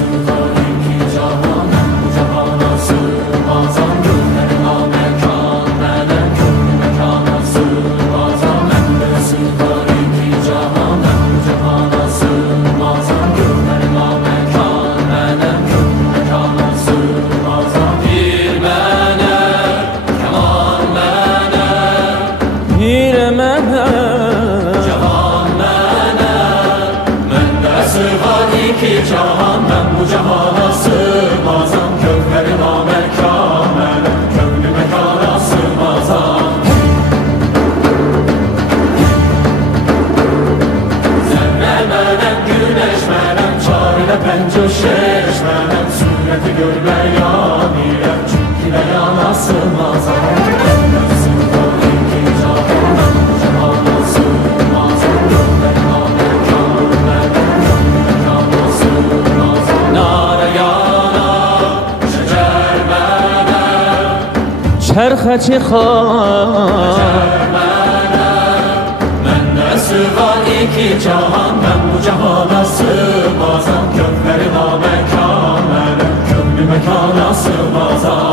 sığar iki cahan, ben bu cihana sığmazam. Gönlüm namekan, melek gönlü mekana sığmazam. Bende sığar iki cahan, ben bu cihana sığmazam. Gönlüm namekan, melek gönlü mekana sığmazam. Bir mene, keman mene, bir mene, cahan mene. Bende sığar iki cahan, ben bu cihana sığmazam. Gönlüm namekan, melek gönlü mekana sığmazam. Zerre menem, güneş menem, çare pence şeş menem. Sureti görmeyan ile çünkü de yana sığmazam. Bende sığar iki cahan, ben bu cihana sığmazam. Gönlüm namekan, melek gönlü mekana sığmazam. Nare yana, şecer menem, çerxe çıxar. Bende sığar iki cahan, ben bu cihana sığmazam. Gönlüm namekan, melek gönlü mekana sığmazam.